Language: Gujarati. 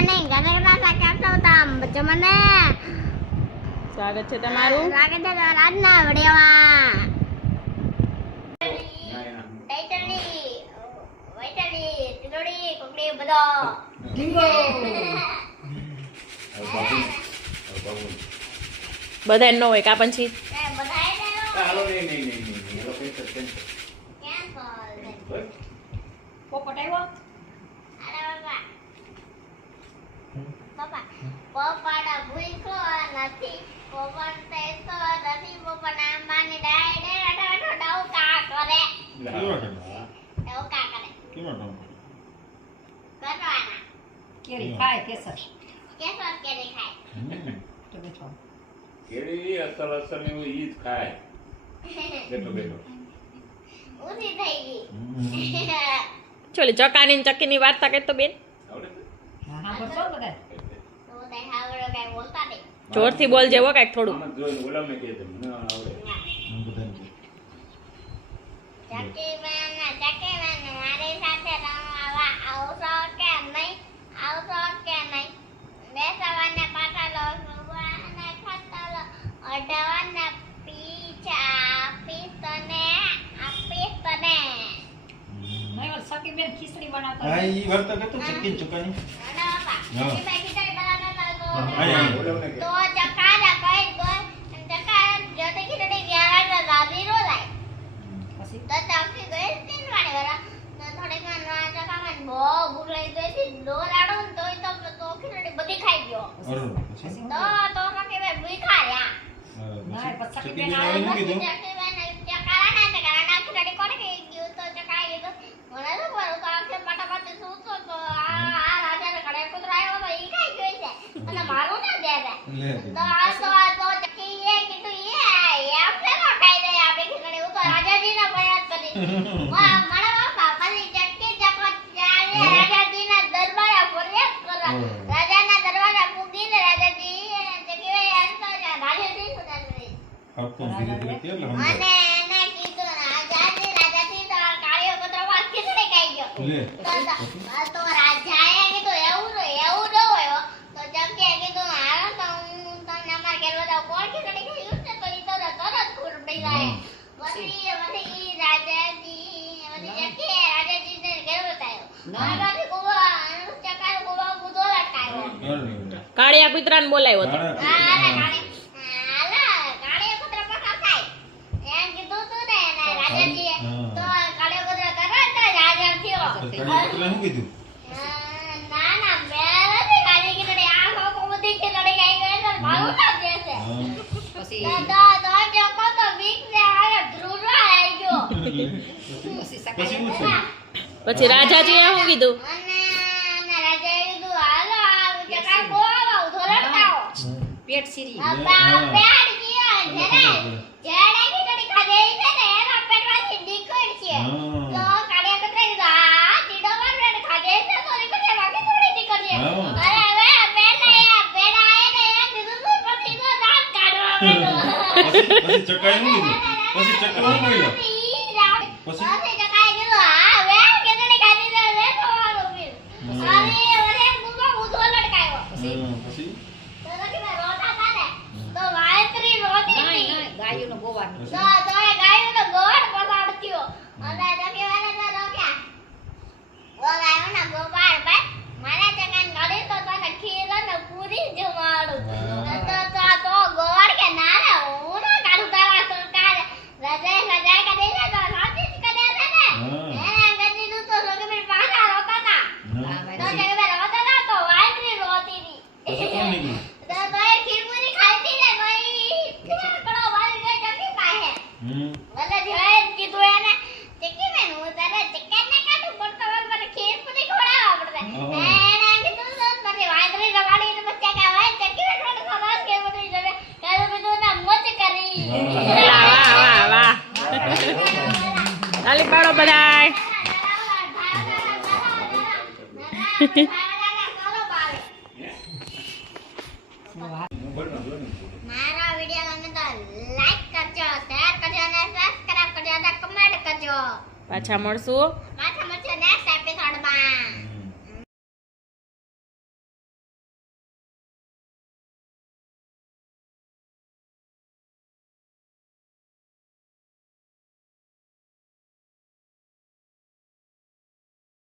બધાને ગરગડા કરતો તમ બચ્ચો મને સ્વાગત છે તમારું. સ્વાગત છે આજના વિડિયોમાં. ટાઈટલી વાઈટલી તિલોડી કોકડી બધો ડિંગો બધા નો હોય કા પછી બધાય હાલો નહીં હાલો કેન્સલ કેમ બોલ પોપટ આવ્યો. અરે બાબા પપ્પાના ભૂખો નથી પપ્પા તો નથી પપ્પાના માની ડાયડે અડો ડોકા કરે ડોકા કરે કરવાના કેરી ખાય કેસર કેસર કેરી ખાય તો બેઠો કેરી અસલ ને ઈ જ ખાય બેઠો ઊંધી થઈ ગઈ ચોલી ચકાની ને ચક્કીની વાર્તા કહેતો બેન. આવડે છે? હા બોલતો બધા તો તે હાવડો કઈ બોલતા નહીં જોરથી બોલજે હો કાંઈક થોડું. આમાં જોઈને ઓલાને કહે છે મને આવડે ચક્કી બેન મારી સાથે રમવા આવશો કે નહીં બેસવાને પાટલો સુવાને ખાટલો અઢવાને પીછા આપીશ તને નહીં ઓલ સકી બેન ખીચડી બનાવતો હા ઈ વાર્તા કરતો ચક્કી ચકાની અને બાપા હા. એ બાકી તો બનાવતા હા. ઓલાને કહે તો ચક્કા ના કઈ ગો ચક્કા જોતે ખીચડી વ્યારા દાદી રો લાય પછી તો ચક્કી ગઈ તીન વાડે વરા તો થોડે કાનવા ચક્કામાં બહુ ભૂખ લાગી ગઈ હતી દોરાડો ને તોય તો ખીચડી બધી ખાઈ ગયો અરે પછી તો કે ભાઈ ભૂખા રહ્યા ના પછી સકી ચક્કી બેન બેન આવે આવીને કીધું ચકાના ખીચડી કોને કહી ગયું તો ચકાઈ ગયું મને તો પર તો આખે પટાપટ શું તો આ રાજાને ઘરે કૂતરો આવ્યો તો ઈ ખાઈ ગયો છે અને મારું ના દે રે લે તો ચકી એ કીધું એ આપણે નો ખાઈ દે આપણે ખીચડી હું તો રાજાજીને પ્રયાસ કરી મારા બાપા પછી ચકી ચકત ચાલે રાજાજીના દરબારે ફરિયાદ કરવા રાજાના દરવાજા પૂગીને રાજાજી ચકી ભાઈ આનતો રાજાજી સુધારી આપકો ધીરે ધીરે કે લે અને એને કીધું રાજાજી તો કાળિયો કૂતરો માં ખીચડી ખાઈ ગયો તો રાજાએ કીધું એવું ન હોય તો ચકીએ કીધું હાલો તો હું તમને અમાર ઘેર બધા કોણ ખીચડી ખાઈ છે તો ઈ તો તરત ખુરડી જાય પછી રાજાજીને ઘેર બતાવ્યો રાજાજી કુવા ચકાનો કુવા બુધો લટકાયો કાળિયા કૂતરાને બોલાવ્યો હતો. શું કીધું પછી પછી સકી પછી શું થયું પછી રાજાજીએ શું કીધું? પેટ સીરી પછી ચકાઈ શું કીધું પછી ચક્કા શું બોલ્યો પછી ગાયોનો ગોવાની ગાયનો ગોળ પસાડ્યો અને ચકીવાને તો રોક્યા ઓ ગાયના ગોપાળ ભાઈ મારા ચકન ગળી તો તને ખીર અને પૂરી જમાડું તો ગોળ કે ના રે હું ના કાઢું તારા સરકાર રજાય કરે છે તો સાચી જ કરે છે ને એને ગજીનું તો સગીર પાછા રોતા હતા તો સગીર રોતા હતા તો વાયરી રોતી હતી પછી કોણ નીકળ્યું તો એ ખીર પૂરી ખાઈતી ને કોઈ કડો વાળી ગઈ ચકી પાસે મને જોઈ કીધું એને ચકી મેં હું તારે ચક્કર ને કાઢું પડતો મને ખીર પૂરી ખવડાવવા પડશે એને કીધું તો મને વાંદરી રવાડી ને બચ્ચા કહેવાય ચકી મેં થોડું સરસ કે બધું જમે કાલે બધું ના મોજ કરી વાહ તાલી પાડો બધાય. મારા વિડિયો ગમે તો લાઈક કરજો શેર કરજો અને સબસ્ક્રાઇબ કરજો અને કમેન્ટ કરજો. પાછા મળશું